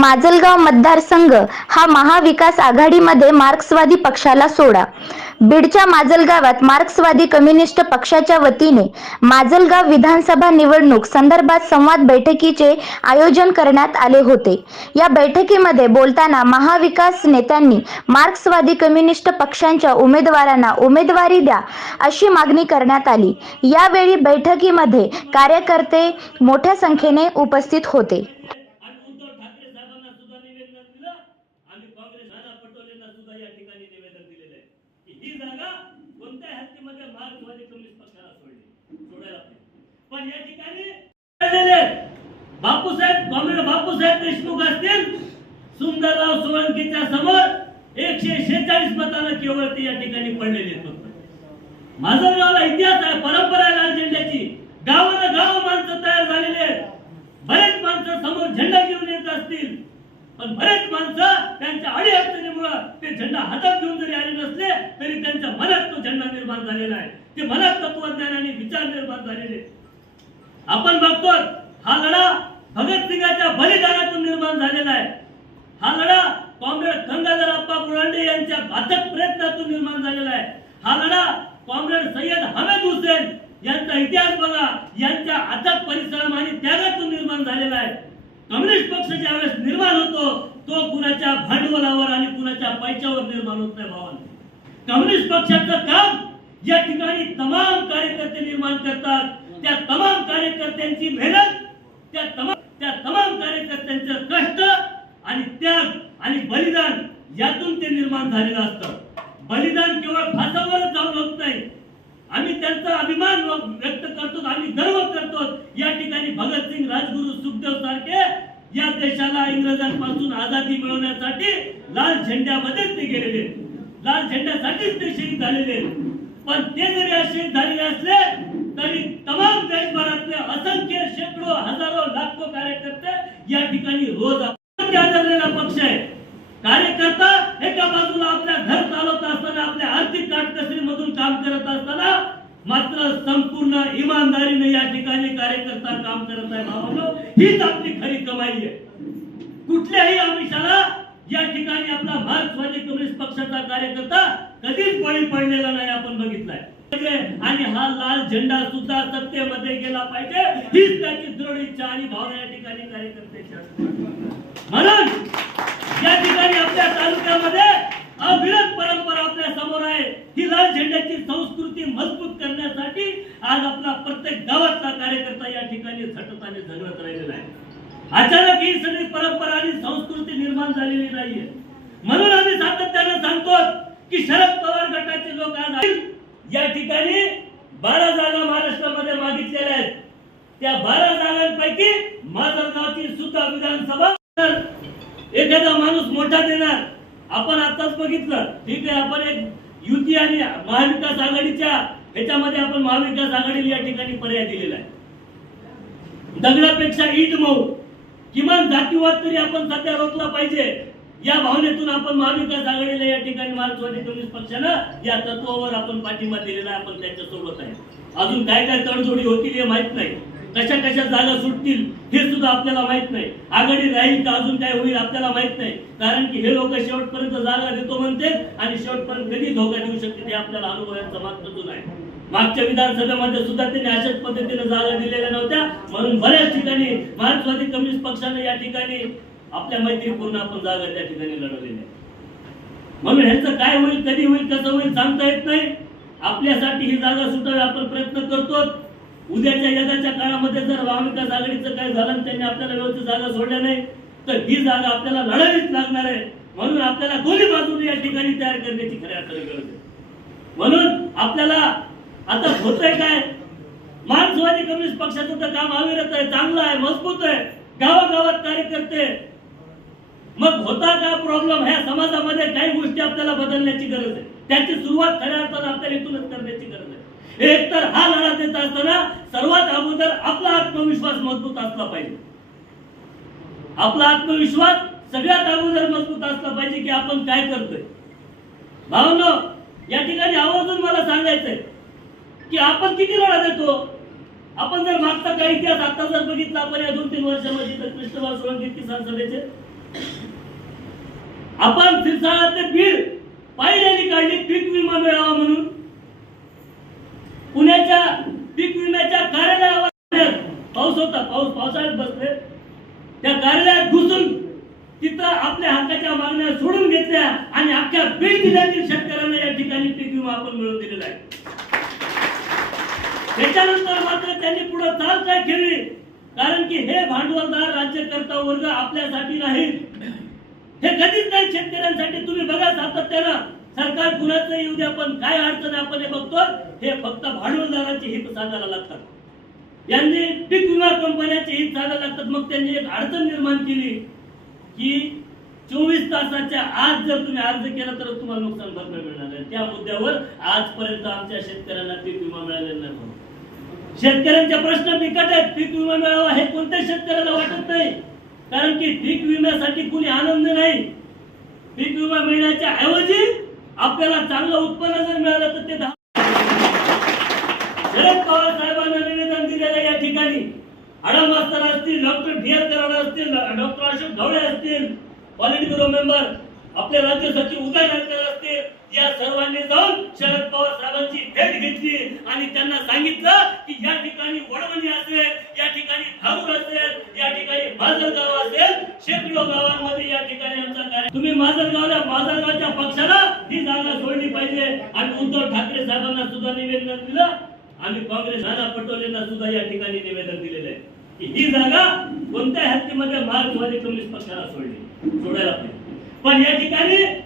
माजलगाव मतदारसंघ हा महाविकास आघाडीमध्ये मार्क्सवादी पक्षाला सोडा. बीडच्या माजलगावात मार्क्सवादी कम्युनिस्ट पक्षाच्या वतीने माजलगाव विधानसभा निवडणूक संदर्भात संवाद बैठकीचे आयोजन करण्यात आले होते. या बैठकीमध्ये बोलताना महाविकास नेत्यांनी मार्क्सवादी कम्युनिस्ट पक्षांच्या उमेदवारांना उमेदवारी द्या अशी मागणी करण्यात आली. यावेळी बैठकीमध्ये कार्यकर्ते मोठ्या संख्येने उपस्थित होते आणि उद्धव ठाकरे साहेबांना सुद्धा निवेदन दिलं आणि काँग्रेस नाना पटोलेंना सुद्धा या ठिकाणी निवेदन दिलेलं आहे की ही जागा कोणत्या हद्दीमध्ये मार्क्सवादी कम्युनिस्ट पक्षाला सोडली सोडायला पाहिजे पण या ठिकाणी राहिलेले बापूसाहेब कॉम्रेड बापूसाहेब देशमुख असतील सुंदरराव सोळंकीच्या समोर एकशे शेहेचाळीस मतांना केवळ ते या ठिकाणी पडलेले फक्त माझा गावाला इतिहास आहे परंपरा आहे लाल झेंड्याची. गावाला गाव माणसं तयार झालेले आहेत. बरेच माणसं समोर झेंडा घेऊन येत असतील. पण बरेच माणसं त्यांच्या अडी अडचणीमुळे ते झेंडा हातात घेऊन जरी आले नसले तरी त्यांच्या मनात तो झेंडा निर्माण झालेला आहे. ते मनात तत्वज्ञान आणि विचार निर्माण झालेले आहेत. आपण बघतो हा लढा भगतसिंगाच्या बलिदानातून निर्माण झालेला आहे. हा लढा कॉम्रेड गंगाधर अप्पा बुरांडे यांच्या घातक प्रयत्नातून निर्माण झालेला आहे. हा लढा कॉम्रेड सय्यद हमेद हुसेन यांचा इतिहास बघा यांच्या अथक परिश्रम आणि त्यागातून निर्माण झालेला आहे. कम्युनिस्ट पक्ष ज्यावेळेस निर्माण होतो तो कुणाच्या भांडवलावर आणि कुणाच्या पैशावर निर्माण होत नाही भावांनो. कम्युनिस्ट पक्षाचं काम या ठिकाणी तमाम कार्यकर्ते निर्माण करतात. त्या तमाम कार्यकर्त्यांची मेहनत त्या तमाम त्या तमाम कार्यकर्त्यांचं कष्ट आणि त्याग आणि बलिदान यातून ते निर्माण झालेलं असतं. बलिदान केवळ फासावरच जाऊन होत नाही. आम्ही त्यांचा अभिमान व्यक्त करतो आम्ही गर्व करतो या ठिकाणी भगतसिंग राजगुरू सुखदेव सारखे या देशाला इंग्रजांपासून आझादी मिळवण्यासाठी लाल झेंड्यामध्येच ते गेलेले. लाल झेंड्यासाठीच ते शहीद झालेले. पण ते जरी आज शहीद झालेले असले तरी तमाम देशभरातले असंख्य शेकडो हजारो लाखो कार्यकर्ते या ठिकाणी रोज आदरलेला पक्ष आहे कार्यकर्ता एका बाजूला आपल्या घर चालवत असताना आपल्या आर्थिक काटकसरीमधून काम करत असताना मात्र संपूर्ण इमानदारीने या ठिकाणी कार्यकर्ता काम करत आहे. भावानो हीच आपली खरी कमाई आहे. कुठल्याही आमिषाला या ठिकाणी आपला मार्क्सवादी कम्युनिस्ट पक्षाचा कार्यकर्ता कधीच बळी पडलेला नाही आपण बघितलाय. आणि हा लाल झेंडा सुद्धा सत्तेमध्ये गेला पाहिजे. हीच त्याची दृढ इच्छा आणि भावना या ठिकाणी कार्यकर्त्याची म्हणून या ठिकाणी आपल्या तालुक्यामध्ये अविरत परंपरा आपल्यासमोर आहे. ही लाल झेंड्याची संस्कृती मजबूत करण्यासाठी आज आपला प्रत्येक गावातला कार्यकर्ता या ठिकाणी झटत आणि झगडत राहिलेला आहे. अचानक ही सगळी परंपरा आणि संस्कृती निर्माण झालेली नाहीये. म्हणून आम्ही सातत्यानं सांगतो की शरद पवार गटाचे लोक आज या ठिकाणी बारा जागा महाराष्ट्रामध्ये मागितलेल्या आहेत. त्या बारा जागांपैकी माजलगावची सुद्धा विधानसभा एखादा माणूस मोठा देणार. आपण आताच बघितलं. ठीक आहे आपण एक युती आणि महाविकास आघाडीच्या ह्याच्यामध्ये आपण महाविकास आघाडीला या ठिकाणी पर्याय दिलेला आहे. दगडापेक्षा ईट मऊ. किमान जातीवाद तरी आपण सध्या रोखला पाहिजे. या भावनेतून आपण महाविकास आघाडीला या ठिकाणी मार्क्सवादी कम्युनिस्ट पक्षानं या तत्वावर आपण पाठिंबा दिलेला आपण त्यांच्यासोबत आहे. अजून काय काय तडजोडी होतील हे माहीत नाही. कशा कशा जागा सुटतील हे सुद्धा आपल्याला माहीत नाही. आघाडी राहील तर अजून काय होईल आपल्याला माहीत नाही. कारण की हे लोक शेवटपर्यंत जागा देतो म्हणते आणि शेवटपर्यंत कधी धोका देऊ शकते ते आपल्याला अनुभवाचा मागचं आहे. मागच्या विधानसभेमध्ये सुद्धा त्यांनी अशाच पद्धतीने जागा दिलेल्या नव्हत्या. म्हणून बऱ्याच ठिकाणी मार्क्सवादी कम्युनिस्ट पक्षाने या ठिकाणी आपल्या मैत्रीपूर्ण आपण जागा त्या ठिकाणी लढवलेल्या आहेत. म्हणून ह्यांचं काय होईल कधी होईल कसं होईल सांगता येत नाही. आपल्यासाठी ही जागा सुटावी आपण प्रयत्न करतो उद्याच्या यदाच्या काळामध्ये जर महाविकास आघाडीचं काय झालं आणि त्यांनी आपल्याला व्यवस्थित जागा सोडल्या नाही तर ही जागा आपल्याला लढावीच लागणार आहे. म्हणून आपल्याला दोन्ही बाजूने या ठिकाणी तयार करण्याची खऱ्या अर्थाने गरज आहे. म्हणून आपल्याला आता होतंय काय? मार्क्सवादी कम्युनिस्ट पक्षाचं तर काम अविरत आहे चांगलं आहे मजबूत आहे. गावागावात कार्यकर्ते मग होता का प्रॉब्लेम ह्या समाजामध्ये काही गोष्टी आपल्याला बदलण्याची गरज आहे. त्याची सुरुवात खऱ्या अर्थानं आपल्याला इथूनच करण्याची गरज आहे. एक तर हा लढा देत असताना सर्वात अगोदर आपला आत्मविश्वास मजबूत असला पाहिजे. आपला आत्मविश्वास सगळ्यात अगोदर मजबूत असला पाहिजे की आपण काय करतोय. भावनो या ठिकाणी आवर्जून मला सांगायचंय की आपण किती लढा देतो? आपण जर मागचा काही इतिहास आता जर बघितला आपण या दोन तीन वर्षामध्ये तर कृष्णभाऊ सोळंकी किसान सभेचे आपण सिरसाळा ते बीड पायऱ्याने काढली पीक विमा मिळावा म्हणून. पुण्याच्या पीक विम्याच्या कार्यालयावर पाऊस होता पाऊस पावसाळ्यात बसले. त्या कार्यालयात घुसून तिथं आपल्या हक्काच्या मागण्या सोडून घेतल्या आणि अख्ख्या बीड जिल्ह्यातील शेतकऱ्यांना या ठिकाणी पीक विमा आपण मिळवून दिलेला आहे. त्याच्यानंतर मात्र त्यांनी पुढे चाल काय खेळली कारण की हे भांडवलदार राज्यकर्ता वर्ग आपल्यासाठी नाहीत. हे शेतकऱ्यांसाठी तुम्ही बघा सातत्यानं. सरकार कुणाचं येऊ द्या पण काय अडचण आपण हे बघतो हे फक्त भांडवलदाराचे हित साधायला लागतात. यांनी पीक विमा कंपन्याचे हित साधायला लागतात. मग त्यांनी एक अडचण निर्माण केली की चोवीस तासाच्या आज जर तुम्ही अर्ज केला तर तुम्हाला नुकसान भरपाई मिळणार आहे. त्या मुद्द्यावर आजपर्यंत आमच्या शेतकऱ्यांना पीक विमा मिळालेला नाही. शेतकऱ्यांचे प्रश्न बिकट आहेत. पीक विमा मिळावा हे कोणत्या शेतकऱ्याला वाटत नाही. कारण की पीक विम्यासाठी कुणी आनंद नाही. पीक विमा मिळण्याच्या ऐवजी आपल्याला चांगलं उत्पन्न जर मिळालं तर ते दहा शरद पवार साहेबांना निवेदन दिलेलं या ठिकाणी. आडम मास्तर असतील डॉक्टर डी आर कराड असतील डॉक्टर अशोक ढवळे असतील पॉलिट ब्युरो मेंबर आपले राज्य सचिव उदय नागकर असतील या सर्वांनी जाऊन शरद पवार साहेबांची भेट घेतली. आणि त्यांना सांगितलं की या ठिकाणी वडवणी असेल या ठिकाणी धारूर असेल या ठिकाणी माजलगाव असेल शेकडो गावांमध्ये या ठिकाणी आमचा कार्य तुम्ही माजलगावला माजलगावच्या पक्षाला ही जागा सोडली पाहिजे. आणि उद्धव ठाकरे साहेबांना सुद्धा निवेदन दिलं. आम्ही काँग्रेस नाना पटोलेंना सुद्धा या ठिकाणी निवेदन दिलेलं आहे. की ही जागा कोणत्या हत्तीमध्ये मार्क्सवादी कम्युनिस्ट पक्षाला सोडली. सोडायला पाहिजे. पण या ठिकाणी